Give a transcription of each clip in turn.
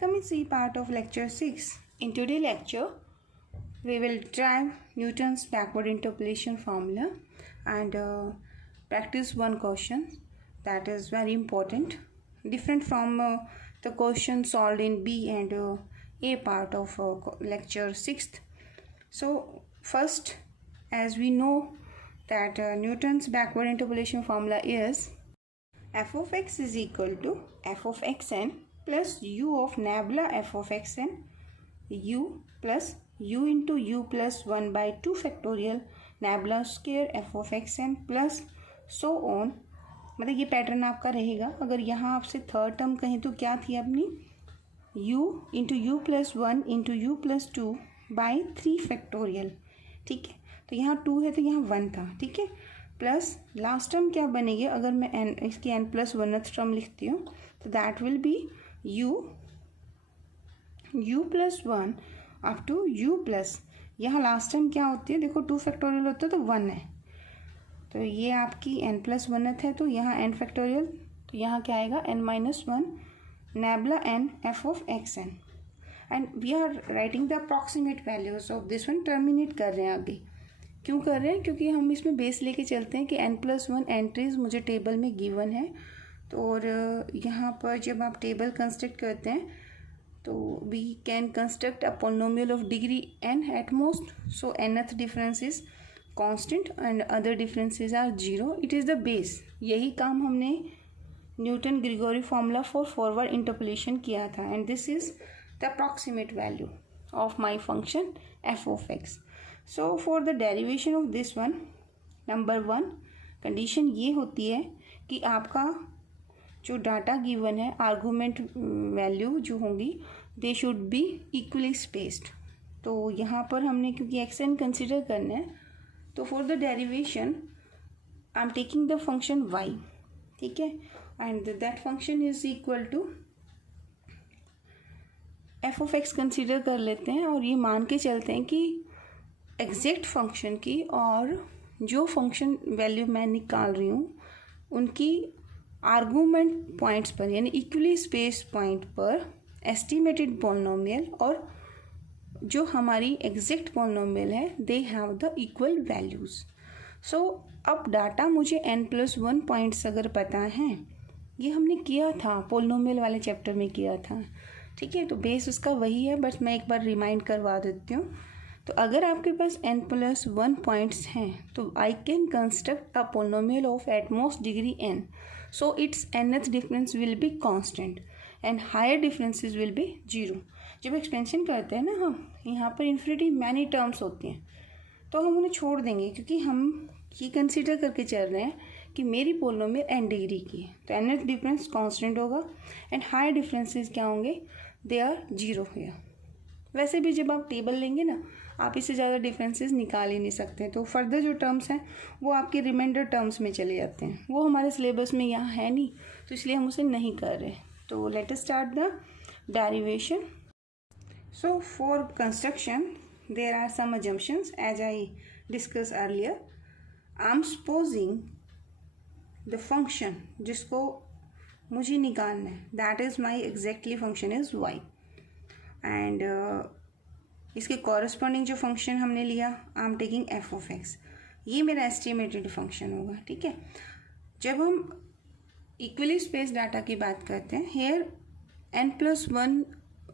Come and see part of lecture 6. In today's lecture, we will try Newton's backward interpolation formula and practice one question that is very important, different from the question solved in B and A part of lecture 6. So first, as we know that Newton's backward interpolation formula is f of x is equal to f of xn plus u of nabla f of xn u plus u into u plus 1 by 2 factorial nabla square f of xn plus so on. मतलब ये pattern आपका रहेगा. अगर यहाँ आपसे third term कहें तो क्या थी अपनी u into you plus 1 into you plus 2 by 3 factorial. ठीक है, तो यहाँ 2 है तो यहाँ 1 था. ठीक है, प्लस लास्ट टर्म क्या बनेगी अगर मैं n इसकी n प्लस 1th टर्म लिखती हूँ तो that will be u plus 1 up to u plus, यहाँ लास्ट टर्म क्या होती है देखो 2 फैक्टोरियल होता है तो 1 है, तो ये आपकी n प्लस 1th है तो यहाँ n फैक्टोरियल, तो यहाँ क्या आएगा n minus 1 nabla n f of x n and we are writing the approximate values of this one. Terminate कर रहे हैं आगे. क्यों कर रहे हैं? क्योंकि हम इसमें बेस लेके चलते हैं कि n प्लस 1 एंट्रीज मुझे टेबल में गिवन है. तो और यहाँ पर जब आप टेबल कंस्ट्रक्ट करते हैं तो we can construct a polynomial of degree n at most. So nth difference is constant and other differences are 0. It is the base. यही काम हमने Newton Gregory formula for forward interpolation किया था and this is the approximate value of my function f of x. So for the derivation of this one, number 1 condition ये होती है कि आपका जो डाटा गिवन है आर्गूमेंट वैल्यू जो होंगी they should be equally spaced. तो यहाँ पर हमने क्योंकि एक्स एन कंसिडर करना है तो for the derivation I am taking the function y. ठीक है, and that function is equal to f of x consider कर लेते हैं और ये मान के चलते हैं कि एग्जैक्ट फंक्शन की और जो फंक्शन वैल्यू मैं निकाल रही हूँ उनकी आर्गूमेंट पॉइंट्स पर यानी इक्वली स्पेस पॉइंट पर एस्टिमेटेड पॉलिनोमियल और जो हमारी एग्जैक्ट पॉलिनोमियल है they have the equal values. So अब डाटा मुझे n+1 पॉइंट्स अगर पता हैं, ये हमने किया था पॉलिनोमियल वाले चैप्टर में किया था. ठीक है, तो बेस उसका वही है, बस मैं एक बार रिमाइंड करवा देती हूँ. तो अगर आपके पास n+1 पॉइंट्स हैं तो I can construct a polynomial of at most degree n. So it's nth difference will be constant and higher differences will be 0. जब एक्सपेंशन करते हैं ना हम, यहाँ पर इन्फिनिटी मैनी टर्म्स होती हैं तो हम उन्हें छोड़ देंगे क्योंकि हम ये कंसीडर करके चल रहे हैं कि मेरी पोलिनोमियल n डिग्री की है तो nth डिफरेंस कांस्टेंट होगा एंड हायर डिफरेंसेस क्या होंगे, दे आर 0 है. वैसे भी जब आप टेबल लेंगे ना आप इससे ज़्यादा डिफरेंसेस निकाल ही नहीं सकते, तो फर्दर जो टर्म्स हैं वो आपके रिमाइंडर टर्म्स में चले जाते हैं. वो हमारे सिलेबस में यहाँ है नहीं तो इसलिए हम उसे नहीं कर रहे. तो let us start the derivation. So for construction there are some assumptions as I discuss earlier. I am supposing the function जिसको मुझे निकालना है that is my exactly function is y and इसके कॉरस्पॉन्डिंग जो फंक्शन हमने लिया I am taking f of x. ये मेरा एस्टिमेटेड फंक्शन होगा. ठीक है, जब हम इक्वली स्पेस डाटा की बात करते हैं here n+1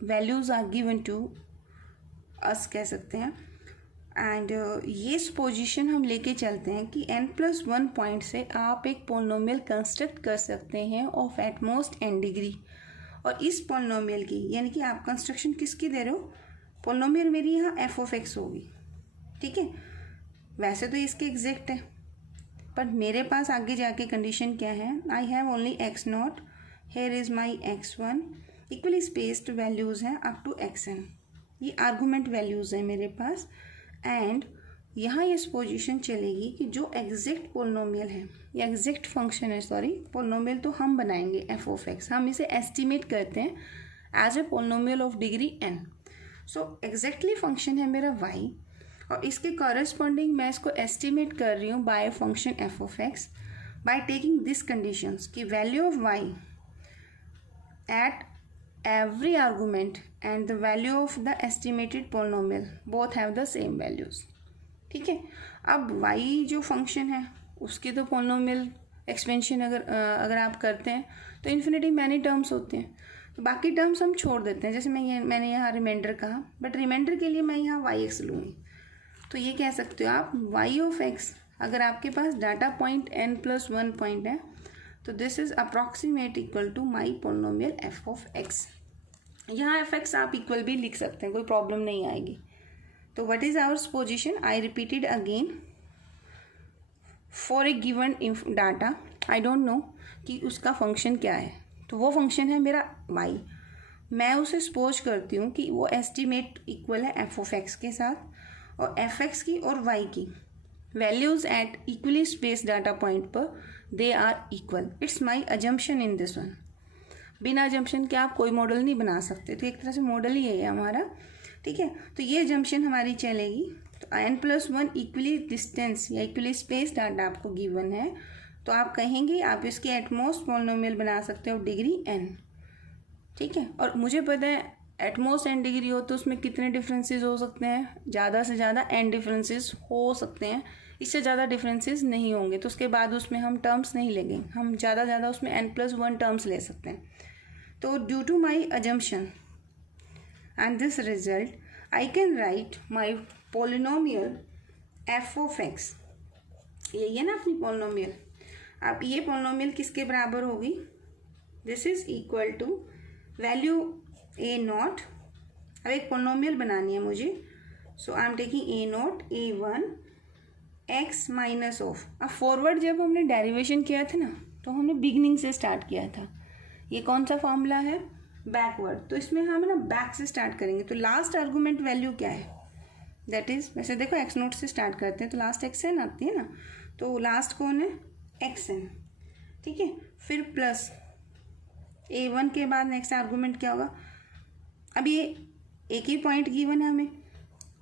values are given to us कह सकते हैं एंड ये पोजीशन हम लेके चलते हैं कि n+1 पॉइंट से आप एक पोलिनोमियल कंस्ट्रक्ट कर सकते हैं of at most n degree. और इस पोलिनोमियल की यानी कि आप कंस्ट्रक्शन किसकी दे रहे हो, पोलिनोमियल मेरी यहाँ f ऑफ x होगी. ठीक है, वैसे तो इसके एग्जैक्ट है पर मेरे पास आगे जाके कंडीशन क्या है, I have only x0, here is my x1, equally spaced values हैं अप टू xn. ये आर्गूमेंट वैल्यूज़ हैं मेरे पास एंड यहाँ इस पोजीशन चलेगी कि जो एग्जैक्ट पोलिनोमियल है या एग्जैक्ट फंक्शन है, सॉरी पोलिनोमियल तो हम बनाएंगे f ऑफ x, हम इसे एस्टिमेट करते हैं as a polynomial of degree n. So exactly function है मेरा y और इसके कॉरस्पॉन्डिंग मैं इसको एस्टिमेट कर रही हूँ by function f of x by taking this conditions कि value of y at every argument and the value of the estimated polynomial both have the same values. ठीक है, अब y जो फंक्शन है उसकी तो पोलिनोमियल एक्सपेंशन अगर आप करते हैं तो इन्फिनिटी मैनी टर्म्स होते हैं, तो बाकी टर्म्स हम छोड़ देते हैं. जैसे मैंने यहाँ रिमाइंडर कहा, बट रिमाइंडर के लिए मैं यहाँ वाई एक्स लूँगी. तो ये कह सकते हो आप वाई ऑफ एक्स, अगर आपके पास डाटा पॉइंट n+1 पॉइंट है तो this is approximate equal to my polynomial F of X. यहाँ एफ एक्स आप इक्वल भी लिख सकते हैं, कोई प्रॉब्लम नहीं आएगी. तो what is our position, I repeated again for a given data, I don't know कि उसका फंक्शन क्या है. तो वो फंक्शन है मेरा y. मैं उसे सपोज करती हूँ कि वो एस्टिमेट इक्वल है एफ ऑफ एक्स के साथ, और एफ एक्स की और y की values at equally space data point पर they are equal. It's my assumption in this one. बिना अजम्पशन के आप कोई मॉडल नहीं बना सकते, तो एक तरह से मॉडल ही है ये हमारा. ठीक है, तो ये अजम्पशन हमारी चलेगी. तो n+1 इक्वली डिस्टेंस या इक्वली स्पेस डाटा आपको गिवन है, तो आप कहेंगे आप इसकी एटमोस्ट पोलिनोमियल बना सकते हो डिग्री n. ठीक है, और मुझे पता है एटमोस्ट n डिग्री हो तो उसमें कितने डिफरेंसेस हो सकते हैं, ज़्यादा से ज़्यादा n डिफरेंसेस हो सकते हैं, इससे ज़्यादा डिफरेंसेस नहीं होंगे. तो उसके बाद उसमें हम टर्म्स नहीं लेंगे, हम ज़्यादा उसमें n+1 टर्म्स ले सकते हैं. तो due to my assumption and this result I can write my polynomial F of X. यही है ना अपनी पोलिनोमियल. अब ये पोलिनोमियल किसके बराबर होगी, this is equal to value A naught. अब एक पोलिनोमियल बनानी है मुझे, so I am taking A naught a1 x minus of. अब फॉरवर्ड जब हमने डेरिवेशन किया था ना, तो हमने बिगनिंग से स्टार्ट किया था. ये कौन सा फॉर्मूला है, बैकवर्ड. तो इसमें हम ना बैक से स्टार्ट करेंगे. तो लास्ट आर्गूमेंट वैल्यू क्या है, दैट इज, वैसे देखो एक्स नोट से स्टार्ट करते हैं तो लास्ट xn आती है ना, तो लास्ट कौन है xn. ठीक है, फिर प्लस a1 के बाद नेक्स्ट आर्गूमेंट क्या होगा. अब ये एक ही पॉइंट गिवन है हमें,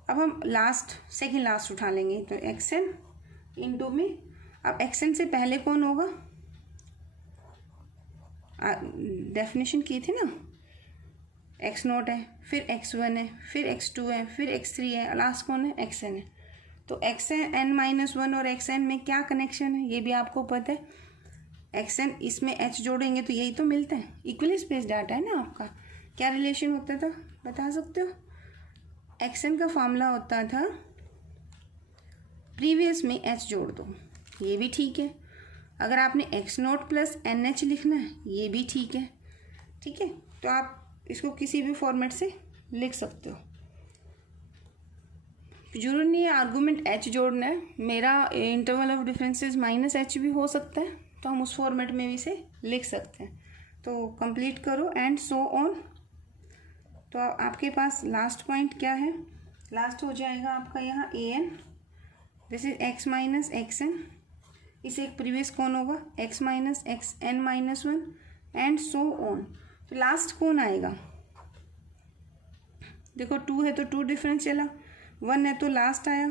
अब हम सेकेंड लास्ट उठा लेंगे. तो xn इंटू में, अब xn से पहले कौन होगा, डेफिनेशन की थी ना, x नोट है, फिर x1 है, फिर x2 है, फिर x3 है, लास्ट कौन है xn है. तो xn-1 और xn में क्या कनेक्शन है ये भी आपको पता है. xn इसमें h जोड़ेंगे तो यही तो मिलता है, इक्वली स्पेस डाटा है ना आपका. क्या रिलेशन होता था बता सकते हो, xn का फॉर्मूला होता था प्रीवियस में h जोड़ दो, ये भी ठीक है. अगर आपने x नोट प्लस NH लिखना है ये भी ठीक है. ठीक है, तो आप इसको किसी भी फॉर्मेट से लिख सकते हो, जरूर नहीं है आर्गूमेंट h जोड़ना है. मेरा इंटरवल ऑफ डिफरेंसेस -h भी हो सकता है, तो हम उस फॉर्मेट में भी इसे लिख सकते हैं. तो कंप्लीट करो एंड सो ऑन. तो आपके पास लास्ट पॉइंट क्या है, लास्ट हो जाएगा आपका यहाँ an, this is x minus xn. इसे एक प्रीवियस कौन होगा x minus xn-1 and so on. तो लास्ट कौन आएगा, देखो 2 है तो 2 डिफरेंस चला, 1 है तो लास्ट आया,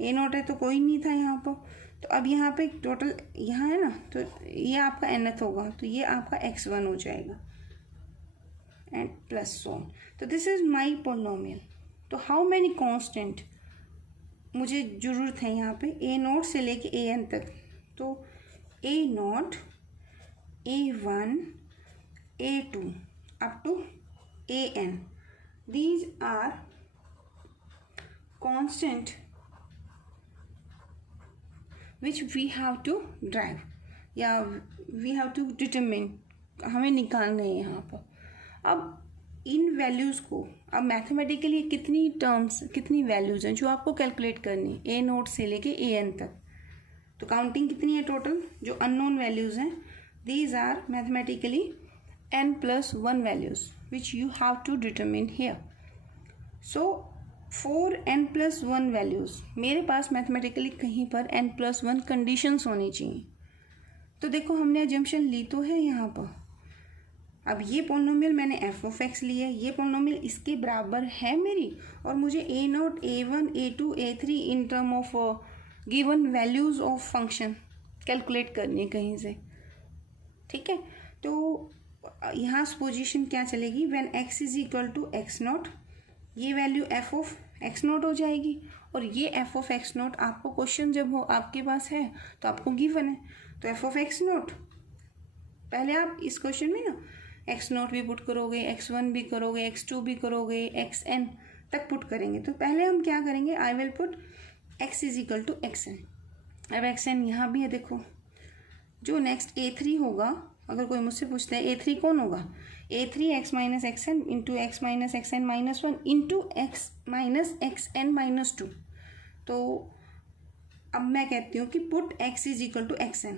a नोट है तो कोई नहीं था यहाँ पर. तो अब यहाँ पे टोटल यहाँ है ना, तो ये आपका nth होगा, तो ये आपका x1 हो जाएगा एंड प्लस सो ऑन. तो दिस इज माई पोलिनोमियल. तो हाउ मैनी कांस्टेंट मुझे ज़रूरत है यहाँ पे, a नोट से लेके an तक. तो a naught, a1, a2 up to an, these are constant which we have to derive या we have to determine, हमें निकालना है यहाँ पर. अब इन वैल्यूज़ को अब मैथमेटिकली कितनी टर्म्स, कितनी वैल्यूज़ हैं जो आपको कैलकुलेट करनी है a नोट से लेके an तक. तो काउंटिंग कितनी है टोटल, जो अननोन वैल्यूज़ हैं, these are mathematically n+1 values which you have to determine here. So for n+1 values मेरे पास मैथमेटिकली कहीं पर n+1 कंडीशंस होनी चाहिए. तो देखो हमने अजम्पशन ली तो है यहाँ पर. अब ये पोलिनोमियल मैंने एफ ऑफ एक्स लिया है, ये पोलिनोमियल इसके बराबर है मेरी, और मुझे a naught, a1, a2, a3 in term of given values of function calculate करनी है कहीं से. ठीक है, तो यहाँ पोजीशन क्या चलेगी, when x is equal to x naught, ये value f of X naught हो जाएगी। और ये f ऑफ एक्स नॉट आपको क्वेश्चन जब हो आपके पास है तो आपको गिवन है, तो f ऑफ एक्स नॉट पहले आप इस क्वेश्चन में ना एक्स नॉट भी पुट करोगे, x1 भी करोगे, x2 भी करोगे, xn तक पुट करेंगे। तो पहले हम क्या करेंगे, I will put x is equal to xn। अब xn यहाँ भी है, देखो जो नेक्स्ट a3 होगा, अगर कोई मुझसे पूछता है a3 कौन होगा, a3 x minus xn into x minus xn minus 1 into x minus xn minus 2। तो अब मैं कहती हूँ कि put x is equal to xn,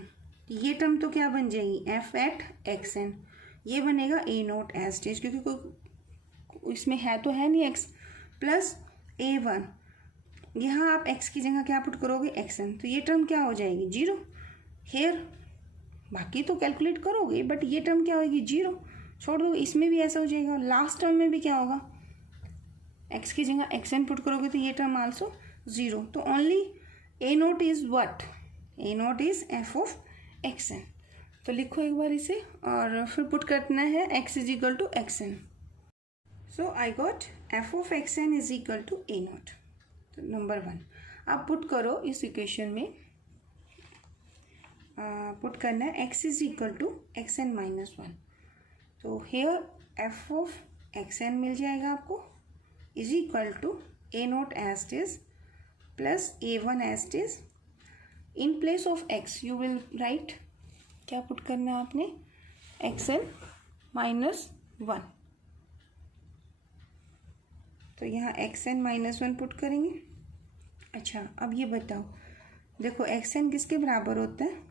ये टर्म तो क्या बन जाएगी, f एट xn, ये बनेगा a naught as it is, क्योंकि कोई इसमें है तो है नहीं x, प्लस a1, यहाँ आप x की जगह क्या पुट करोगे, xn, तो ये टर्म क्या हो जाएगी, 0 हेयर। बाकी तो कैलकुलेट करोगे बट ये टर्म क्या होगी, 0, छोड़ दो। इसमें भी ऐसा हो जाएगा, लास्ट टर्म में भी क्या होगा, x की जगह xn पुट करोगे तो ये टर्म आल्सो 0। तो only a naught is what, a naught is f of xn। तो लिखो एक बार इसे और फिर पुट करना है x is equal to xn। So I got f of xn is equal to a naught. तो नंबर 1 आप पुट करो इस इक्वेशन में, पुट करना है x is equal to xn minus 1। तो हेयर f ऑफ xn मिल जाएगा आपको is equal to a naught as it is plus a1 as it is. In place of x you will write, क्या put करना है आपने, xn minus 1। तो यहाँ xn माइनस 1 पुट करेंगे। अच्छा अब ये बताओ, देखो xn किसके बराबर होता है,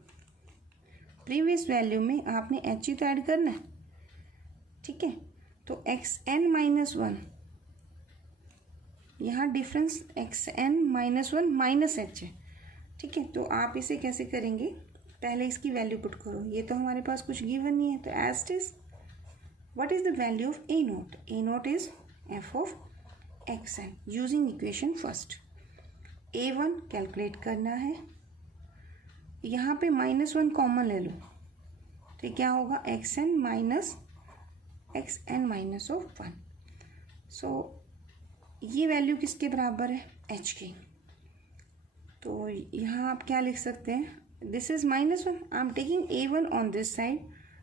प्रीवियस वैल्यू में आपने h ही तो ऐड करना है, ठीक है। तो xn माइनस 1, यहाँ difference xn minus 1 minus h है, ठीक है। तो आप इसे कैसे करेंगे, पहले इसकी वैल्यू पुट करो, ये तो हमारे पास कुछ गिवन नहीं है, तो as it is what is the value of a naught, a naught is f of xn using equation first. a1 calculate करना है, यहाँ पे माइनस 1 कॉमन ले लो, तो क्या होगा, xn minus xn minus of 1। सो ये वैल्यू किसके बराबर है, h की। तो यहाँ आप क्या लिख सकते हैं, this is minus 1, I am taking a1 on this side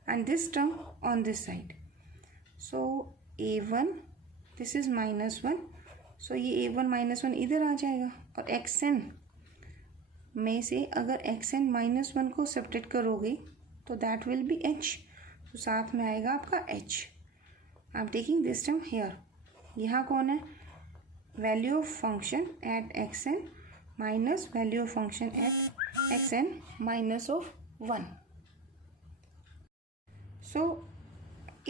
and this term on this side. So a1 this is minus 1, सो ये a1 माइनस 1 इधर आ जाएगा, और xn में से अगर xn माइनस 1 को सब्ट्रैक्ट करोगे तो दैट विल बी h, तो साथ में आएगा आपका h। I am taking this term here, यहाँ कौन है, value of function at xn minus value of function at xn minus of 1। So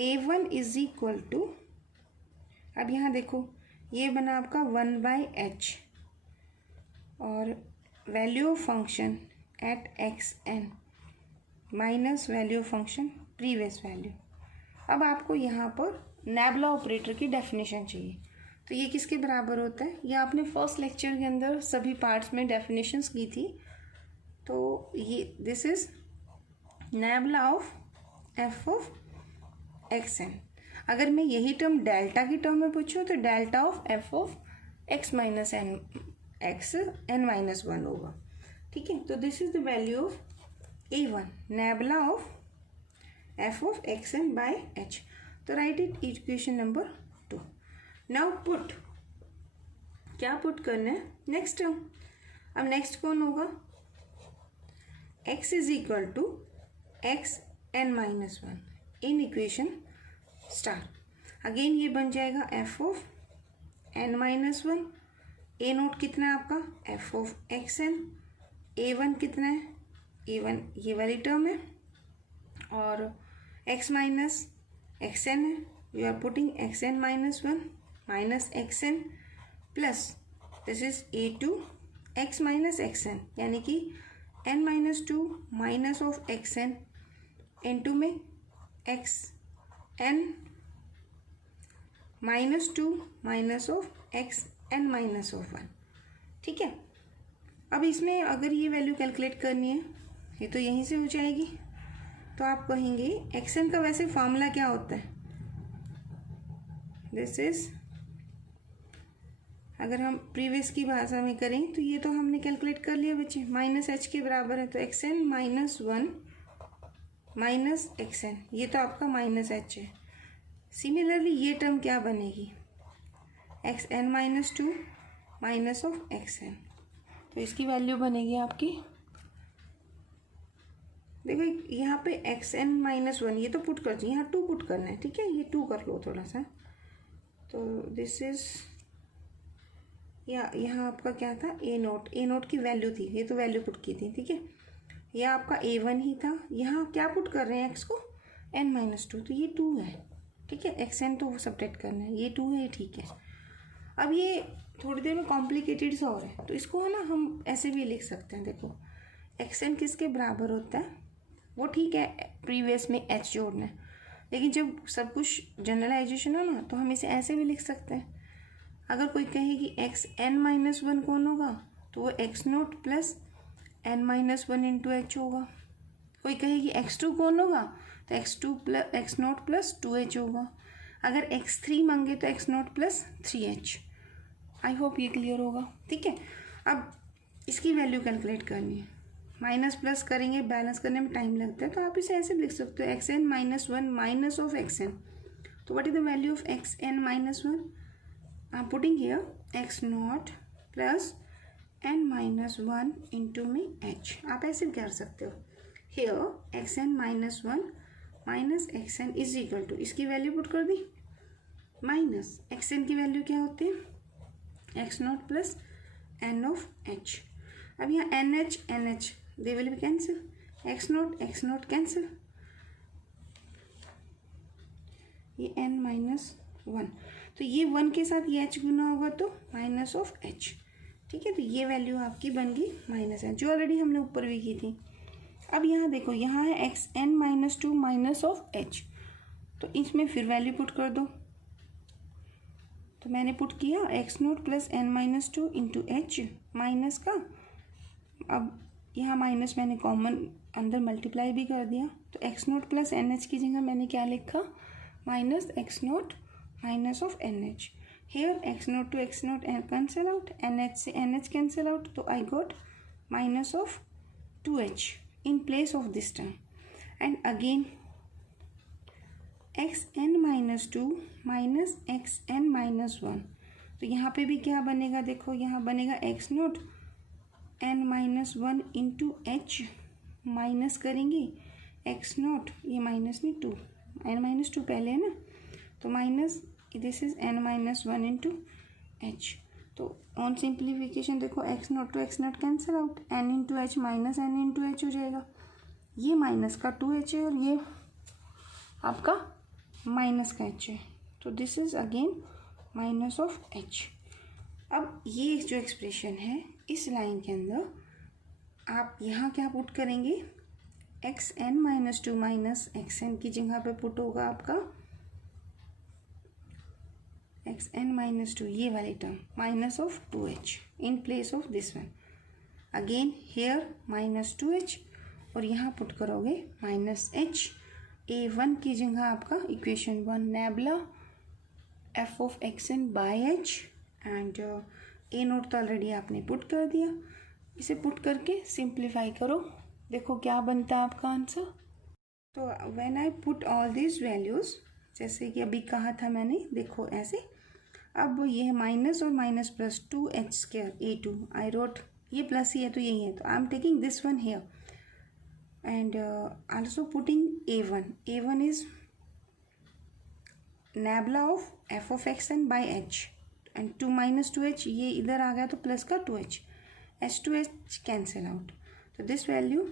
a1 is equal to, अब यहाँ देखो ये बना आपका 1/h और value of function at xn minus value of function previous value. अब आपको यहाँ पर नेबुला ऑपरेटर की डेफिनेशन चाहिए, तो ये किसके बराबर होता है, ये आपने फर्स्ट लेक्चर के अंदर सभी पार्ट्स में डेफिनेशंस की थी। तो ये this is nebula of f of xn। अगर मैं यही टर्म डेल्टा की टर्म में पूछूं तो delta of f of x minus n x n minus 1 होगा, ठीक है। तो this is the value of a1 nabla of f of xn by h। तो write it equation number 2। Now put, क्या पुट करना है, नेक्स्ट टर्म। अब next कौन होगा, x is equal to x n minus 1 in equation star. Again ये बन जाएगा f of n minus 1, a note कितना है आपका, f ऑफ xn, a1 कितना है, a1 ये वाली टर्म है, और x माइनस xn है, you are putting xn minus 1 minus xn plus this is a2 x minus xn, यानी कि n minus 2 minus of xn n2 में xn minus 2 minus of xn minus of 1, ठीक है। अब इसमें अगर ये वैल्यू कैलकुलेट करनी है, ये तो यहीं से हो जाएगी, तो आप कहेंगे एक्स एन का वैसे फॉर्मूला क्या होता है, दिस इज, अगर हम प्रीवियस की भाषा में करें तो ये तो हमने कैलकुलेट कर लिया बच्चे, माइनस एच के बराबर है, तो x N minus one minus x n, ये तो आपका माइनस एच है। सिमिलरली ये टर्म क्या बनेगी, x N minus two minus of x N, तो इसकी वैल्यू बनेगी आपकी, देखो यहाँ पे एक्स एन माइनस वन, ये तो पुट कर दीजिए, यहाँ टू पुट करना है, ठीक है, ये टू कर लो थोड़ा सा, तो दिस इज, या यहाँ आपका क्या था, ए नोट की वैल्यू थी, ये तो वैल्यू पुट की थी, ठीक है, यह आपका ए वन ही था, यहाँ क्या पुट कर रहे हैं एक्स को, एन माइनस टू, तो ये टू है, ठीक है, एक्स एन तो सब्ट्रैक्ट करना है, ये टू है, ये ठीक है। अब ये थोड़ी देर में कॉम्प्लिकेटेड सा और है, तो इसको है ना हम ऐसे भी लिख सकते हैं, देखो एक्स एन किसके बराबर होता है, वो ठीक है प्रीवियस में एच जोड़ना है, लेकिन जब सब कुछ जनरलाइजेशन हो ना, तो हम इसे ऐसे भी लिख सकते हैं। अगर कोई कहे कि एक्स एन माइनस वन कौन होगा, तो वो x naught plus N minus one into h होगा। कोई कहे कि एक्स टू कौन होगा, तो x naught plus two h होगा। अगर एक्स थ्री मांगे तो x naught plus three h. I hope ये क्लियर होगा, ठीक है। अब इसकी वैल्यू कैलकुलेट करनी है, माइनस प्लस करेंगे, बैलेंस करने में टाइम लगता है, तो आप इसे ऐसे लिख सकते हो, X N minus one minus of x N, तो what is the value of x N minus one, I am putting here X naught plus N minus one into में एच, आप ऐसे भी कर सकते हो, here X N minus one minus x N is equal to, इसकी value put कर दी, माइनस एक्स एन की वैल्यू क्या होती है, X naught plus N of H. अब यहाँ n h they will be cancel, x naught cancel, ये एन माइनस वन, तो ये वन के साथ ये एच गुना होगा तो माइनस ऑफ एच, ठीक है, तो ये वैल्यू आपकी बन गई माइनस एन, जो ऑलरेडी हमने ऊपर भी की थी। अब यहाँ देखो, यहाँ है x N minus two minus of h, तो इसमें फिर वैल्यू पुट कर दो, तो मैंने पुट किया x naught plus N minus two into h minus का, अब यहाँ माइनस मैंने कॉमन अंदर मल्टीप्लाई भी कर दिया, तो x naught plus n h की जगह मैंने क्या लिखा, minus x naught minus of n h. Here x naught to x naught cancel out, n h से एन एच कैंसिल आउट, तो I got minus of two h in place of this term, and again x N minus two minus x N minus one, तो यहाँ पे भी क्या बनेगा, देखो यहाँ बनेगा x note N minus one into h, minus करेंगे एक्स नोट, ये माइनस नहीं टू, एन माइनस टू पहले है ना, तो minus this is n minus one into h, तो ऑन सिंप्लीफिकेशन देखो x naught to x naught cancel out, n into h minus n into h हो जाएगा, ये माइनस का टू एच है और ये आपका माइनस का एच है, तो this is again minus of H. अब ये जो एक्सप्रेशन है इस लाइन के अंदर आप यहाँ क्या पुट करेंगे, x N minus two minus x N की जगह पे पुट होगा आपका एक्स एन माइनस टू, ये वाली term minus of two h in place of this one, again here minus two h, और यहाँ पुट करोगे माइनस एच, ए वन की जगह आपका equation one nabla f of x N by h, and a naught तो already आपने put कर दिया, इसे पुट करके सिंप्लीफाई करो, देखो क्या बनता है आपका आंसर। तो when I put all these values, जैसे कि अभी कहा था मैंने, देखो ऐसे, अब ये है माइनस और minus plus two h square a two, I wrote ये प्लस ही है तो यही है, तो I am taking this one here and also putting a one is nabla of F of x N by h, and two minus two h, ये इधर आ गया तो प्लस का two h two h cancel out, तो this value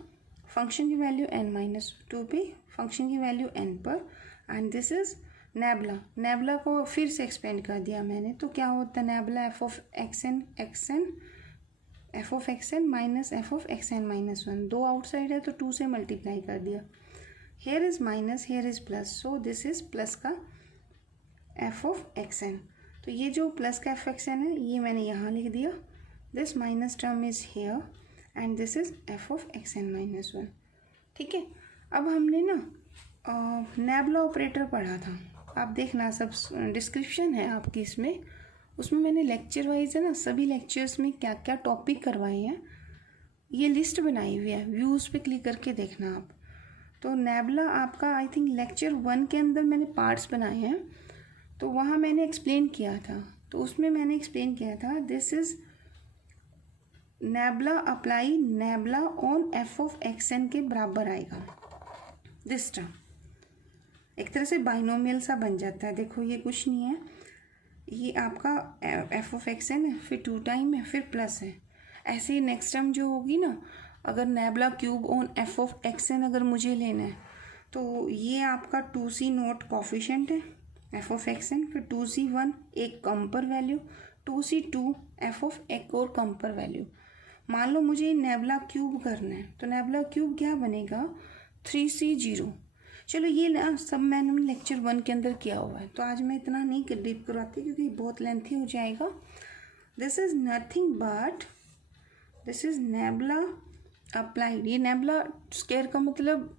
function की value n minus two पे, function की वैल्यू n पर, एंड दिस इज नेबला को फिर से एक्सपेंड कर दिया मैंने, तो क्या होता है nabla f of x n f of x N minus f of x N minus one, दो आउटसाइड है तो टू से मल्टीप्लाई कर दिया, here is minus here is plus, so this is plus का एफ ऑफ एक्स एन, तो ये जो प्लस का एफ एक्स एन है ये मैंने यहाँ लिख दिया, this minus term is here and this is f of x N minus one, ठीक है। अब हमने ना नैबला ऑपरेटर पढ़ा था, आप देखना सब डिस्क्रिप्शन है आपकी इसमें, उसमें मैंने लेक्चर वाइज है ना सभी लेक्चर्स में क्या क्या टॉपिक करवाए हैं ये लिस्ट बनाई हुई है, व्यूज़ पे क्लिक करके देखना आप। तो नैबला आपका आई थिंक लेक्चर 1 के अंदर मैंने पार्ट्स बनाए हैं, तो वहाँ मैंने एक्सप्लेन किया था, तो उसमें मैंने एक्सप्लेन किया था this is nabla apply nabla on F of x N के बराबर आएगा दिस टर्म, एक तरह से बाइनोमियल सा बन जाता है। देखो ये कुछ नहीं है, ये आपका एफ ऑफ एक्स एन है, फिर 2 टाइम है, फिर प्लस है। ऐसे ही नेक्स्ट टर्म जो होगी ना, अगर nabla cube on F of x N अगर मुझे लेना है तो ये आपका 2c नोट कॉफिशेंट है एफ ऑफ एक्स एन, फिर 2c1 एक कंपर वैल्यू, 2c2 एफ ऑफ एक और कंपर वैल्यू। मान लो मुझे नैबला क्यूब करना है तो नैबला क्यूब क्या बनेगा 3c0। चलो ये ना सब मैंने लेक्चर 1 के अंदर किया हुआ है, तो आज मैं इतना नहीं डीप करवाती क्योंकि बहुत लेंथी हो जाएगा। This is nothing but this is nabla applied. ये नैबला स्क्वायर का मतलब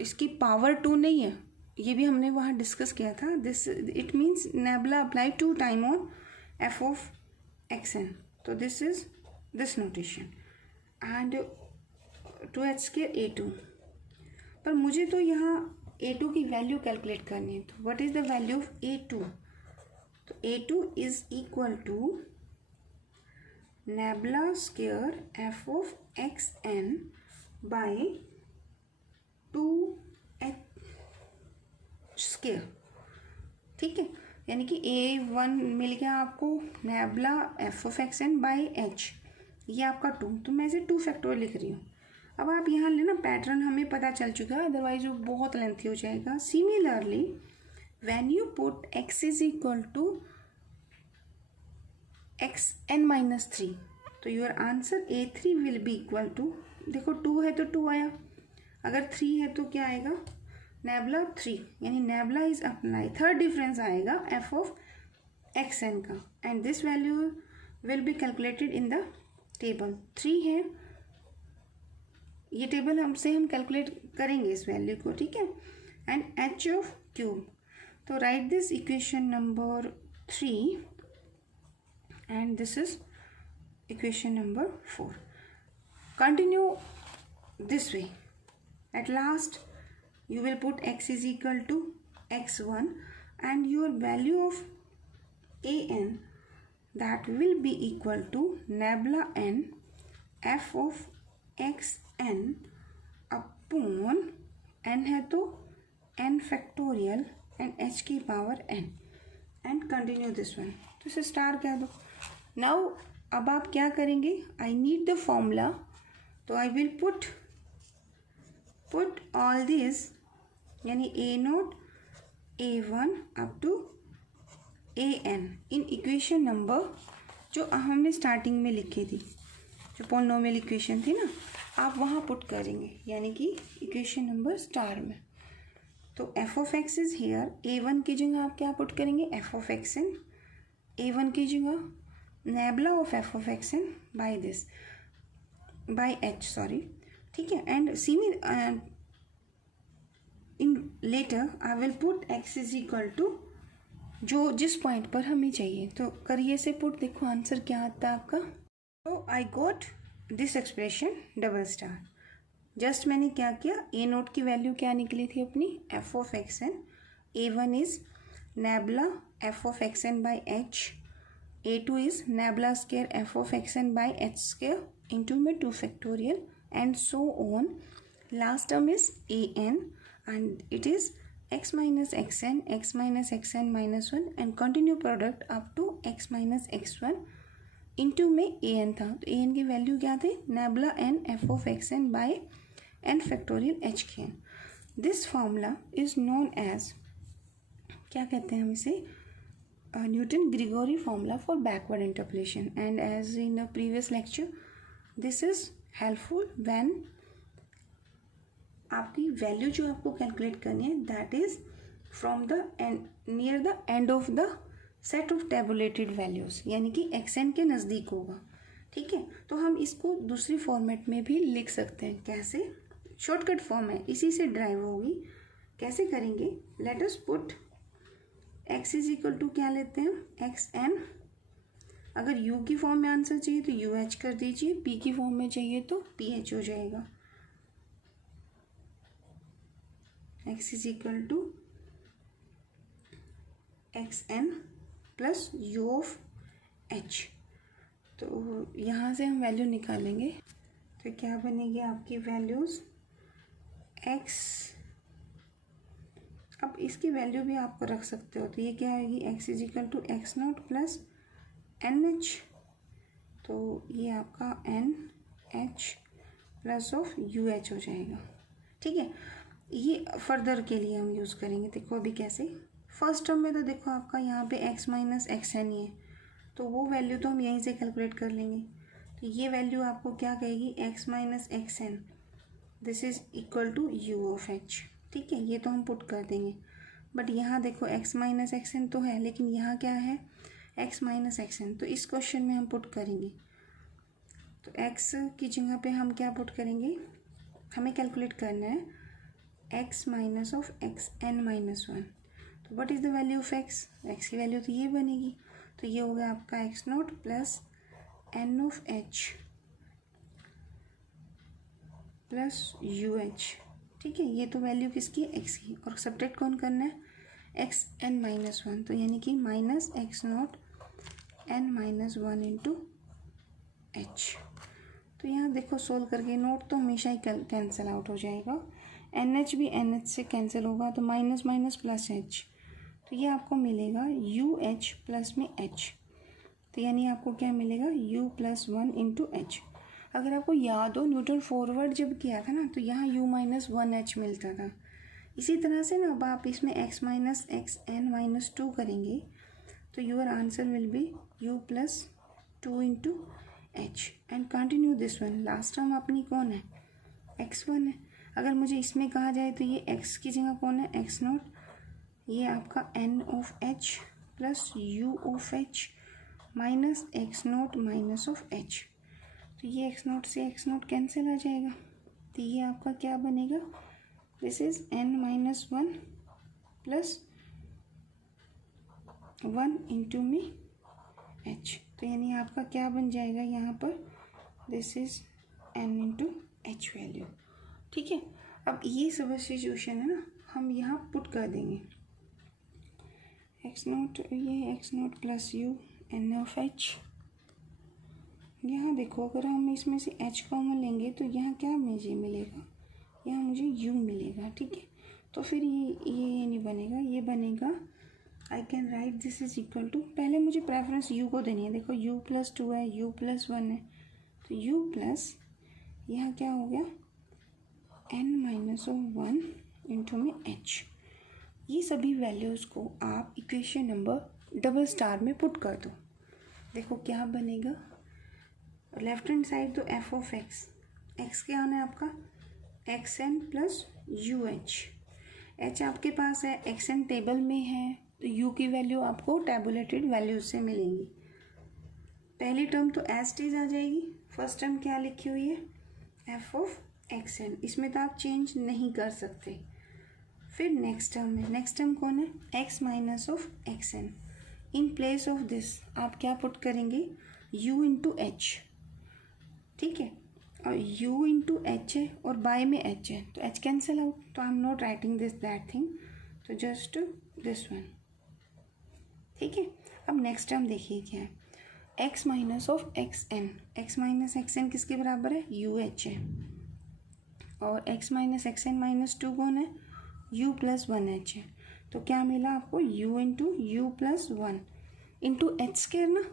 इसकी पावर 2 नहीं है, ये भी हमने वहाँ डिस्कस किया था। This it means nabla apply 2 time on F of x N, तो this is this notation and 2h square a2। पर मुझे तो यहाँ a2 की वैल्यू कैलकुलेट करनी है, तो what is the value of a2? तो a2 is equal to nabla square F of x N by 2h square, ठीक है। यानी कि a1 मिल गया आपको nabla F of x N by H, ये आपका 2, तो मैं इसे 2 फैक्टोरियल लिख रही हूँ। अब आप यहाँ लेना पैटर्न हमें पता चल चुका है, अदरवाइज वो बहुत लेंथी हो जाएगा। Similarly when you put x is equal to x N minus 3, तो your answer a3 will be equal to, देखो 2 है तो 2 आया, अगर 3 है तो क्या आएगा नैबला 3, यानी नैबला इज अप्लाई। थर्ड डिफरेंस आएगा एफ ऑफ एक्स एन का, and this value will be calculated in the table. 3 है, ये टेबल हमसे हम कैलकुलेट करेंगे इस वैल्यू को, ठीक है। एंड एच ऑफ क्यूब, तो right this equation number 3 and this is equation number 4। Continue this way, at last you will put x is equal to x1 and your value of an that will be equal to nabla n f of x n upon n है तो n factorial and h की power n and continue this one, तो इसे star कह दो। now अब आप क्या करेंगे, I need the formula, तो I will put all these यानी a0 a1 up to an in equation number जो हमने स्टार्टिंग में लिखी थी, जो पॉलिनोमियल इक्वेशन थी ना, आप वहाँ पुट करेंगे, यानी कि इक्वेशन नंबर स्टार में। तो F of x is here, a1 की जगह आप क्या पुट करेंगे F of x N, a1 की जगह nabla of F of x N by this by H, sorry, ठीक है। And in later I will put x is equal to जो जिस पॉइंट पर हमें चाहिए, तो करिए से पुट, देखो आंसर क्या आता है आपका। तो I got this expression double star. Just मैंने क्या किया, ए नोट की वैल्यू क्या निकली थी अपनी F of x N, a1 is nabla F of x N by H, a2 is nabla square F of x N by H square into में 2 factorial and so on. Last term is an and it is x minus xn, x minus xn minus 1 and continue product up to x minus x1 into में an था, तो an की value क्या थी नैबला n f of xn by n factorial h k n। This formula is known as, क्या कहते हैं हम इसे, Newton Gregory formula for backward interpolation, and as in the previous lecture this is helpful when आपकी value जो आपको calculate करनी है that is from the end near the end of the set of tabulated values, यानी कि xn के नज़दीक होगा, ठीक है। तो हम इसको दूसरी फॉर्मेट में भी लिख सकते हैं, कैसे, शॉर्टकट फॉर्म है, इसी से ड्राइव होगी। कैसे करेंगे, let us put x is equal to क्या लेते हैं, एक्स एन। अगर u की फॉर्म में आंसर चाहिए तो UH कर दीजिए, p की फॉर्म में चाहिए तो PH हो जाएगा। x is equal to x n plus u of h। तो यहाँ से हम वैल्यू निकालेंगे तो क्या बनेगी आपकी वैल्यूज़ x। अब इसकी वैल्यू भी आपको रख सकते हो, तो ये क्या आएगी, x is equal to x naught plus NH। तो ये आपका NH प्लस ऑफ UH हो जाएगा। ठीक है, ये फर्दर के लिए हम यूज़ करेंगे। देखो अभी कैसे, फर्स्ट टर्म में तो देखो आपका यहाँ पे x माइनस एक्स एन ही है, तो वो वैल्यू तो हम यहीं से कैलकुलेट कर लेंगे। तो ये वैल्यू आपको क्या कहेगी, x minus x n, this is equal to u of h। ठीक है, ये तो हम पुट कर देंगे। बट यहाँ देखो x माइनस एक्स एन तो है, लेकिन यहाँ क्या है, x माइनस एक्स एन, तो इस क्वेश्चन में हम पुट करेंगे। तो x की जगह पे हम क्या पुट करेंगे, हमें कैलकुलेट करना है x minus of x N minus one. तो what is the value of x, x की वैल्यू तो ये बनेगी। तो ये हो गया आपका X naught plus N of h plus UH। ठीक है, ये तो वैल्यू किसकी, x की, और सब्ट्रैक्ट कौन करना है, एक्स एन माइनस वन, तो यानी कि minus x not an minus one into h. तो यहाँ देखो सोल्व करके नोट तो हमेशा ही कैंसिल आउट हो जाएगा, NH भी NH से कैंसिल होगा, तो माइनस माइनस प्लस h, तो ये आपको मिलेगा UH प्लस में h। तो यानी आपको क्या मिलेगा, u plus one into H. अगर आपको याद हो न्यूटन फॉरवर्ड जब किया था ना, तो यहाँ u माइनस वन एच मिलता था। इसी तरह से ना अब आप इसमें x minus x N minus two करेंगे, तो your answer will be u plus two into h and continue this one. Last term अपनी कौन है, x1 है। अगर मुझे इसमें कहा जाए तो ये x की जगह कौन है, x नॉट, ये आपका n of h plus u of h minus x not minus of h। तो ये एक्स नॉट से एक्स नॉट कैंसिल आ जाएगा, तो ये आपका क्या बनेगा, this is n minus one plus one into में h। तो यानी आपका क्या बन जाएगा यहाँ पर, this is n into H value. ठीक है, अब ये सब्स्टिट्यूशन है ना, हम यहाँ पुट कर देंगे एक्स नॉट, ये x naught plus u n of h. यहाँ देखो अगर हम इसमें से h कॉमन लेंगे तो यहाँ क्या मुझे मिलेगा, यहाँ मुझे u मिलेगा। ठीक है, तो फिर ये नहीं बनेगा, ये बनेगा I can write this is equal to, पहले मुझे प्रेफरेंस u को देनी है। देखो u प्लस टू है, u प्लस वन है, तो u प्लस यहाँ क्या हो गया n minus of one into में h। ये सभी वैल्यूज़ को आप इक्वेशन नंबर डबल स्टार में पुट कर दो। देखो क्या बनेगा, लेफ्ट हैंड साइड तो f ऑफ x, x क्या होना है आपका x n plus u h. h आपके पास है, एक्स एन टेबल में है, तो u की वैल्यू आपको टैबुलेटेड वैल्यूज से मिलेंगी। पहली टर्म तो एज टीज आ जाएगी, फर्स्ट टर्म क्या लिखी हुई है, f ऑफ एक्स एन, इसमें तो आप चेंज नहीं कर सकते। फिर नेक्स्ट टर्म है, नेक्स्ट टर्म कौन है, x minus of x n. In place of this आप क्या पुट करेंगे, u इंटू एच। ठीक है, और u इंटू एच है और बाय में h है, तो h कैंसिल आउट, तो I am not writing this that thing, तो जस्ट दिस वन। ठीक है, अब नेक्स्ट टर्म देखिए क्या है, x minus of x n, x minus x n किसके बराबर है, यू एच है, और x minus x N minus two कौन है, u प्लस वन एच है। तो क्या मिला आपको, u into you plus one into H square ना,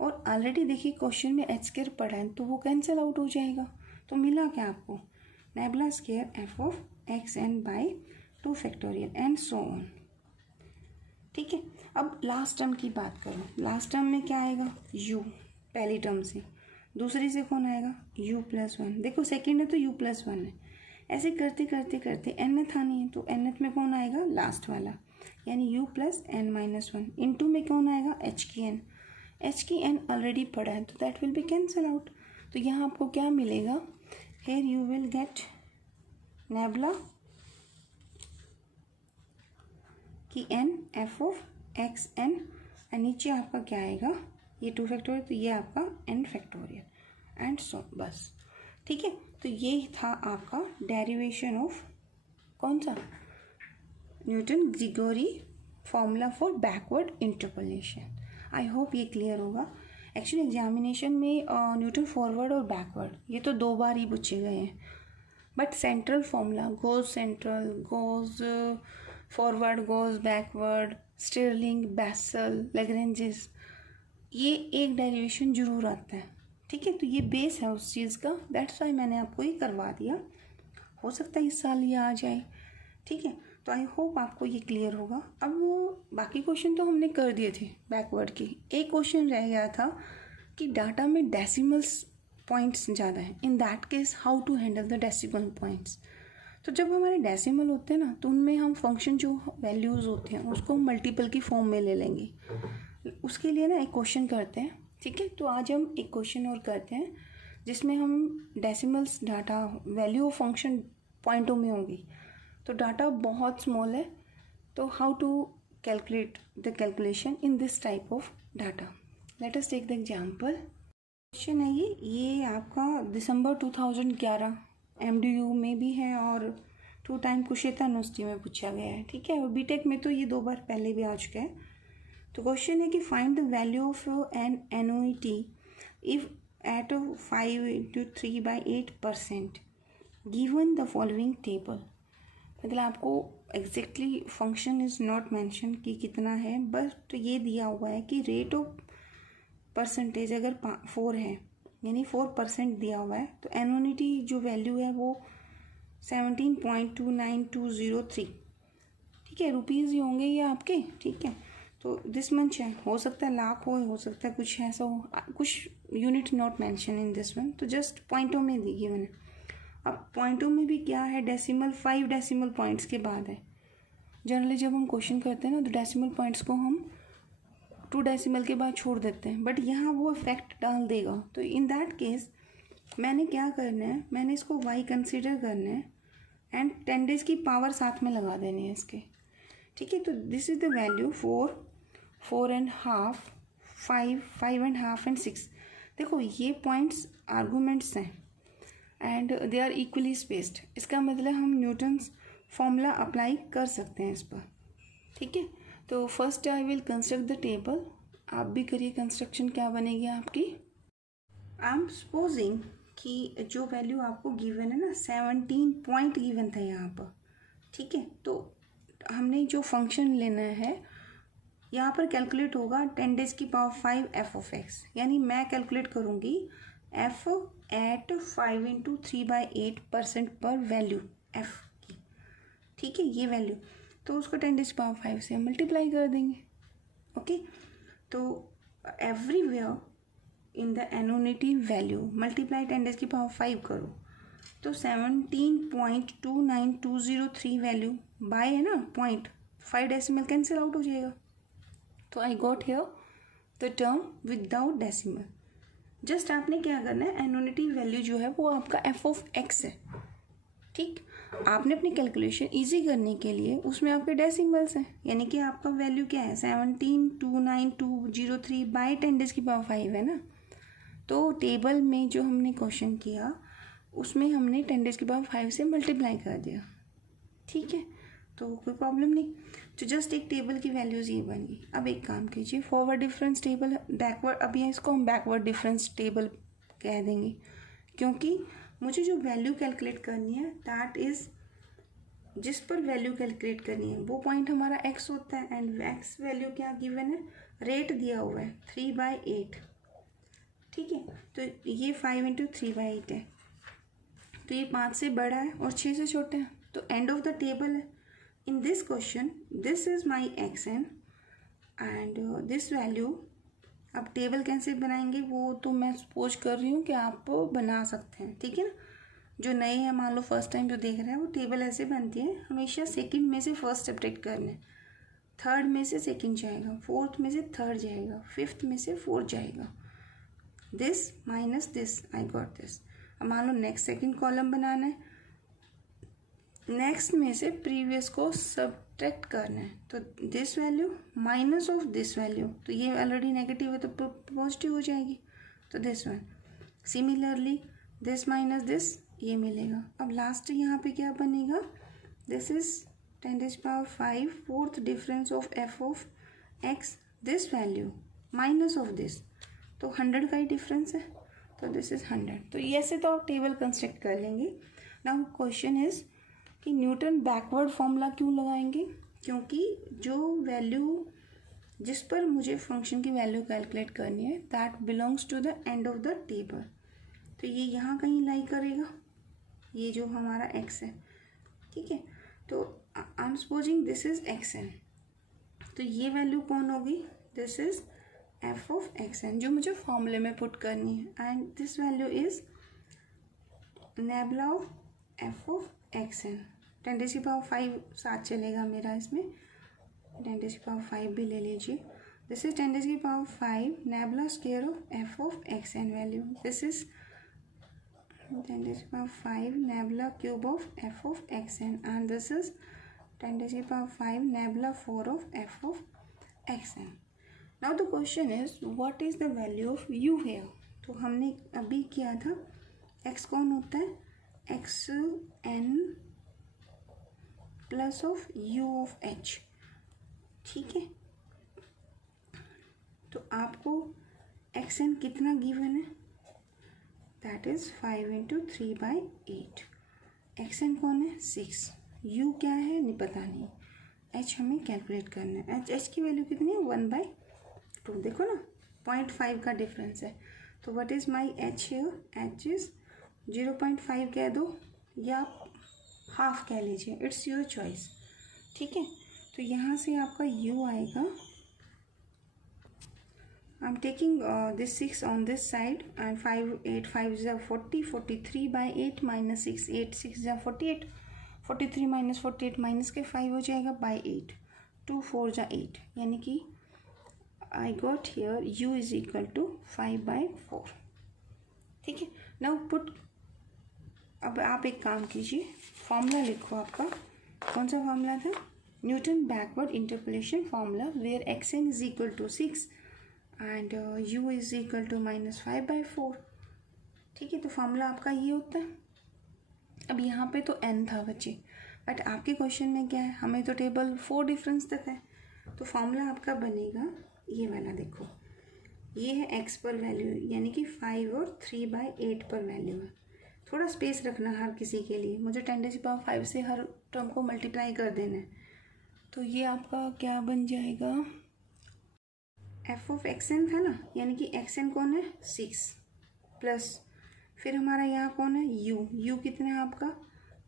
और ऑलरेडी देखिए क्वेश्चन में एच स्क्वायर पड़ा है, तो वो कैंसिल आउट हो जाएगा। तो मिला क्या आपको, nabla square F of x N by two factorial and so on. ठीक है, अब लास्ट टर्म की बात करो, लास्ट टर्म में क्या आएगा, u पहली टर्म से, दूसरी से कौन आएगा, u प्लस वन। देखो सेकेंड है तो u प्लस वन है, ऐसे करते करते करते nth आनी है, तो nth में कौन आएगा, लास्ट वाला, यानी u plus N minus one. Into में कौन आएगा, h की n, h की n ऑलरेडी पड़ा है, तो that will be cancel out. तो यहाँ आपको क्या मिलेगा, here you will get nabla की n f of x n, और नीचे आपका क्या आएगा, ये 2 फैक्टोरियल तो ये आपका n फैक्टोरियल एंड सो, बस ठीक है। तो ये था आपका डेरिवेशन ऑफ कौन सा, Newton Gregory formula for backward interpolation. I hope ये क्लियर होगा। एक्चुअली एग्जामिनेशन में न्यूटन फॉरवर्ड और बैकवर्ड ये तो 2 बार ही पूछे गए हैं, but central formula Gauss central, Gauss forward, Gauss backward, Stirling, Bessel, Lagrange's, ये एक डेरिवेशन जरूर आता है, ठीक है। तो ये बेस है उस चीज़ का, दैट्स वाई मैंने आपको ये करवा दिया। हो सकता है इस साल ये आ जाए, ठीक है। तो आई होप आपको ये क्लियर होगा। अब वो बाकी क्वेश्चन तो हमने कर दिए थे बैकवर्ड की, एक क्वेश्चन रह गया था कि डाटा में डेसिमल्स पॉइंट्स ज़्यादा हैं, in that case how to handle the decimal points. तो जब हमारे डेसिमल होते हैं ना, तो उनमें हम फंक्शन जो वैल्यूज़ होते हैं उसको हम मल्टीपल की फॉर्म में ले लेंगे। उसके लिए ना एक क्वेश्चन करते हैं, ठीक है। तो आज हम एक क्वेश्चन और करते हैं जिसमें हम decimals data value of function पॉइंटों में होंगी। तो डाटा बहुत स्मॉल है, तो how to calculate the calculation in this type of data. Let us take the example. Question है ये आपका दिसंबर 2011 MDU में भी है और 2 टाइम कुशेता यूनिवर्सिटी में पूछा गया है, ठीक है। और B.Tech में तो ये 2 बार पहले भी आ चुका है। तो क्वेश्चन है कि find the value of n NOET if at 5/3/8% given the following table. मतलब आपको exactly function is not mention कि कितना है, बस तो ये दिया हुआ है कि रेट ऑफ परसेंटेज अगर 4 है, यानी 4% दिया हुआ है, तो NOET जो वैल्यू है वो 17.29203, ठीक है, रुपीज़ ही होंगे ये आपके, ठीक है। तो दिस मंच है, हो सकता है लाख हो सकता है कुछ ऐसा हो, कुछ unit not mention in this one, तो जस्ट पॉइंटों में दी गिवन है। अब पॉइंटों में भी क्या है, डेसिमल 5 डेसिमल पॉइंट्स के बाद है। जनरली जब हम क्वेश्चन करते हैं ना, तो डेसिमल पॉइंट्स को हम 2 डेसिमल के बाद छोड़ देते हैं, बट यहाँ वो इफेक्ट डाल देगा। तो इन दैट केस मैंने क्या करना है, मैंने इसको y कंसिडर करना है एंड 10 डेज की पावर साथ में लगा देनी है इसके, ठीक है। तो this is the value 4, 4.5, 5, 5.5 and 6। देखो ये पॉइंट्स आर्गूमेंट्स हैं and they are equally spaced. इसका मतलब हम न्यूटन्स फॉर्मूला अप्लाई कर सकते हैं इस पर, ठीक है। तो first I will construct the table, आप भी करिए कंस्ट्रक्शन। क्या बनेगी आपकी, आई एम सपोजिंग कि जो वैल्यू आपको गिवन है ना, 17 पॉइंट गिवन था यहाँ पर, ठीक है। तो हमने जो फंक्शन लेना है यहाँ पर कैलकुलेट होगा 10 डेज की पावर 5 f ऑफ x, यानी मैं कैलकुलेट करूँगी f एट 5/3/8% पर वैल्यू f की, ठीक है, ये वैल्यू। तो उसको 10 डेज पावर 5 से मल्टीप्लाई कर देंगे, ओके। तो everywhere in the NOET value multiply 10 days की पावर 5 करो, तो 17.29203 वैल्यू बाय है ना पॉइंट, 5 डेसिमल कैंसिल आउट हो जाएगा। तो I got here the term without decimal. Just आपने क्या करना है, NOET वैल्यू जो है वो आपका f ऑफ x है, ठीक। आपने अपनी कैलकुलेशन इजी करने के लिए उसमें आपके डेसिमल्स हैं, यानी कि आपका वैल्यू क्या है 17.29203 बाई 10 डेज की पावर 5 है ना। तो टेबल में जो हमने क्वेश्चन किया उसमें हमने 10 डेज की पावर 5 से मल्टीप्लाई कर दिया, ठीक है। तो कोई प्रॉब्लम नहीं। तो जस्ट एक टेबल की वैल्यूज़ ये बनी। अब एक काम कीजिए, फॉरवर्ड डिफरेंस टेबल, बैकवर्ड, अब यहाँ इसको हम बैकवर्ड डिफरेंस टेबल कह देंगे, क्योंकि मुझे जो वैल्यू कैलकुलेट करनी है दैट इज़, जिस पर वैल्यू कैलकुलेट करनी है वो पॉइंट हमारा x होता है, एंड x वैल्यू क्या गिवन है, रेट दिया हुआ है 3/8, ठीक है। तो ये 5 × 3/8 है, तो ये 5 से बड़ा है और 6 से छोटा है, तो एंड ऑफ द टेबल है। In this question this is my xn and this value. अब टेबल कैसे बनाएंगे वो तो मैं सपोज कर रही हूँ कि आप बना सकते हैं, ठीक है ना। जो नए हैं, मान लो फर्स्ट टाइम जो देख रहे हैं, वो टेबल ऐसे बनती है, हमेशा सेकंड में से फर्स्ट सब्ट्रैक्ट करना है, थर्ड में से सेकंड जाएगा, फोर्थ में से थर्ड जाएगा, फिफ्थ में से फोर्थ जाएगा, this minus this, I got this. अब मान लो नेक्स्ट सेकंड कॉलम बनाना है, नेक्स्ट में से प्रीवियस को सब्ट्रैक्ट करना है, तो this value minus of this value, तो ये ऑलरेडी नेगेटिव है तो पॉजिटिव हो जाएगी, तो this one. Similarly this minus this, ये मिलेगा। अब लास्ट यहाँ पे क्या बनेगा, this is 10⁵ fourth difference of F of x, this value minus of this, तो 100 का ही डिफरेंस है, तो दिस इज 100। तो ये ऐसे तो आप टेबल कंस्ट्रक्ट कर लेंगे। नाउ क्वेश्चन इज कि न्यूटन बैकवर्ड फॉर्मूला क्यों लगाएंगे, क्योंकि जो वैल्यू जिस पर मुझे फंक्शन की वैल्यू कैलकुलेट करनी है that belongs to the end of the table, तो ये यहाँ कहीं लाई करेगा, ये जो हमारा x है, ठीक है। तो I am supposing this is xn, तो ये वैल्यू कौन होगी, this is f of xn जो मुझे फॉर्मूले में पुट करनी है, and this value is nabla of f of xn। 10⁵ साथ चलेगा मेरा इसमें, 10⁵ भी ले लीजिए। This is 10⁵ nebula square of f of xn value, this is 10⁵ nebula cube of f of xn, and this is 10⁵ nebula 4 of f of xn. Now the question is what is the value of u here? तो हमने अभी किया था x कौन होता है, xn plus of u of h, ठीक है। तो आपको xn कितना गिवन है, दैट इज 5 × 3/8। xn कौन है, 6। u क्या है नहीं पता नहीं, h हमें कैलकुलेट करना है। h की वैल्यू कितनी है, 1/2, देखो ना 0.5 का डिफरेंस है। तो what is my h here, h is 0.5 कह दो या हाफ कह लीजिए, इट्स योर चॉइस, ठीक है। तो यहाँ से आपका u आएगा, I'm taking this 6 on this side, and 5 8 5 is 40, 43/8 minus 6, 8 6 is 48, 43 minus 48 minus के 5 हो जाएगा by 8, 2 4 is 8, यानी कि I got here u is equal to 5/4, ठीक है। Now put, अब आप एक काम कीजिए, फॉर्मूला लिखो, आपका कौन सा फॉर्मूला था, Newton backward interpolation formula, where xn is equal to 6 and u is equal to -5/4, ठीक है। तो फॉर्मूला आपका ये होता है। अब यहाँ पे तो n था बच्चे, बट आपके क्वेश्चन में क्या है, हमें तो टेबल 4 डिफरेंस तक है, तो फॉर्मूला आपका बनेगा ये वाला, देखो ये है x पर वैल्यू, यानी कि 5 और 3/8 पर वैल्यू है। थोड़ा स्पेस रखना हर किसी के लिए, मुझे 10⁵ से हर टर्म को मल्टीप्लाई कर देना है। तो ये आपका क्या बन जाएगा, f ऑफ xn था ना, यानी कि xn कौन है, 6 प्लस फिर हमारा यहाँ कौन है, u कितना है आपका,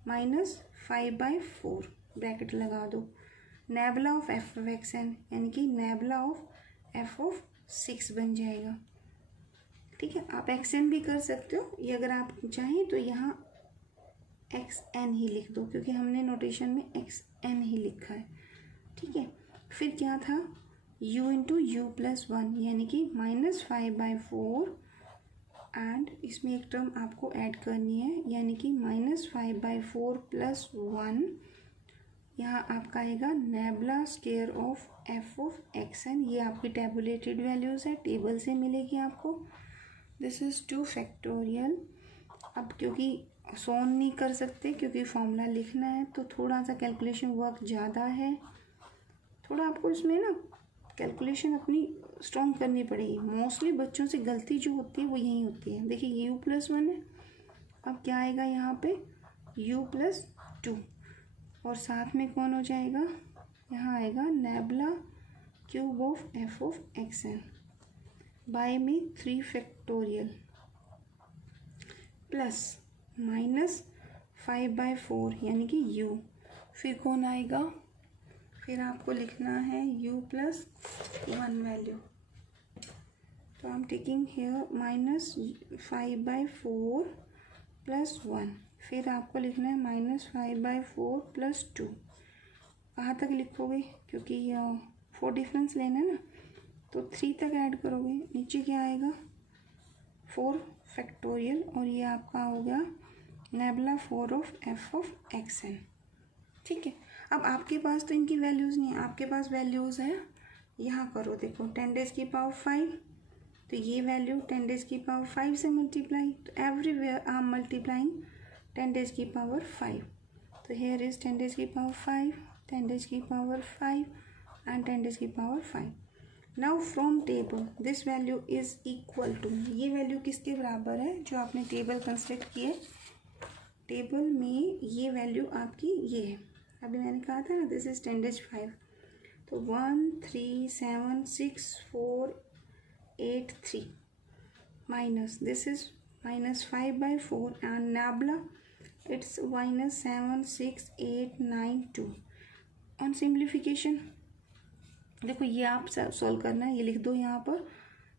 -5/4, ब्रैकेट लगा दो, nebula of f of xn यानी कि नेबला ऑफ f ऑफ 6 बन जाएगा, ठीक है। आप xn भी कर सकते हो, ये अगर आप चाहें तो यहाँ xn ही लिख दो, क्योंकि हमने नोटेशन में xn ही लिखा है, ठीक है। फिर क्या था, u × u + 1 यानी कि -5/4, एंड इसमें एक टर्म आपको ऐड करनी है, यानी कि -5/4 + 1, यहाँ आपका आएगा nebula square of f of xn, ये आपकी टेबुलेटेड वैल्यूज़ है, टेबल से मिलेगी आपको। This is 2 factorial. अब क्योंकि सोन नहीं कर सकते क्योंकि फॉर्मूला लिखना है, तो थोड़ा सा कैलकुलेशन वर्क ज़्यादा है, थोड़ा आपको इसमें ना कैलकुलेशन अपनी स्ट्रॉन्ग करनी पड़ेगी। मोस्टली बच्चों से गलती जो होती है वो यही होती है। देखिए u + 1 है, अब क्या आएगा यहाँ पे u + 2, और साथ में कौन हो जाएगा, यहाँ आएगा nabla cube of f of xn by में 3 फैक्टोरियल प्लस -5/4 यानी कि u, फिर कौन आएगा, फिर आपको लिखना है u + 1 वैल्यू, तो आई एम टेकिंग हियर -5/4 + 1, फिर आपको लिखना है -5/4 + 2। कहाँ तक लिखोगे, क्योंकि 4 डिफरेंस लेना है ना, तो 3 तक ऐड करोगे, नीचे क्या आएगा 4 फैक्टोरियल, और ये आपका हो गया nebula 4 of f of xn। ठीक है। अब आपके पास तो इनकी वैल्यूज़ नहीं है, आपके पास वैल्यूज़ है, यहाँ करो देखो 10⁵, तो ये वैल्यू 10⁵ से मल्टीप्लाई, तो एवरीवेयर आई एम मल्टीप्लाइंग 10⁵, तो here is 10⁵, 10⁵ and 10⁵. Now from table this value is equal to, ये वैल्यू किसके बराबर है, जो आपने टेबल कंस्ट्रक्ट किए, टेबल में ये वैल्यू आपकी ये है, अभी मैंने कहा था ना दिस इज 10⁵, तो 1376483 minus this is -5/4 and nabla it's -76892 on simplification. देखो ये आप सॉल्व करना है, ये लिख दो यहाँ पर,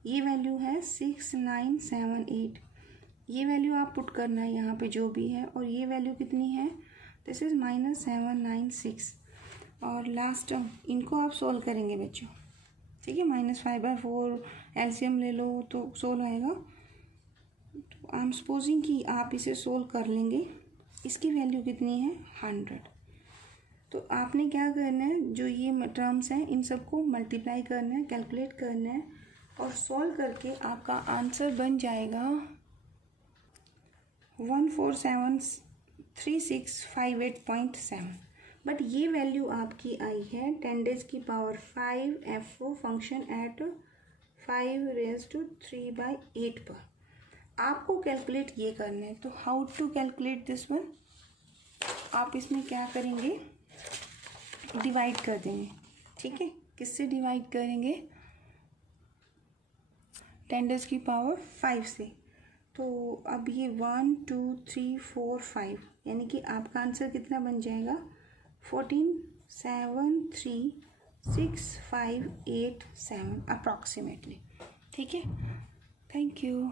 ये वैल्यू है 6978, ये वैल्यू आप पुट करना है यहाँ पे जो भी है, और ये वैल्यू कितनी है, दिस इज -796, और लास्ट टर्म इनको आप सोल्व करेंगे बच्चों, ठीक है। -5/4 एलसीएम ले लो तो सोल्व आएगा, तो आई एम सपोजिंग कि आप इसे सोल्व कर लेंगे। इसकी वैल्यू कितनी है 100, तो आपने क्या करना है, जो ये टर्म्स हैं इन सबको मल्टीप्लाई करना है, कैलकुलेट करना है, और सॉल्व करके आपका आंसर बन जाएगा 1473658.7। बट ये वैल्यू आपकी आई है 10⁵ FO फंक्शन एट 5�3/8 पर। आपको कैलकुलेट ये करना है, तो how to calculate this one, आप इसमें क्या करेंगे, डिवाइड कर देंगे, ठीक है। किससे डिवाइड करेंगे, 10⁵ से, तो अब ये 1 2 3 4 5, यानी कि आपका आंसर कितना बन जाएगा 1473658.7 अप्रॉक्सीमेटली, ठीक है। Thank you.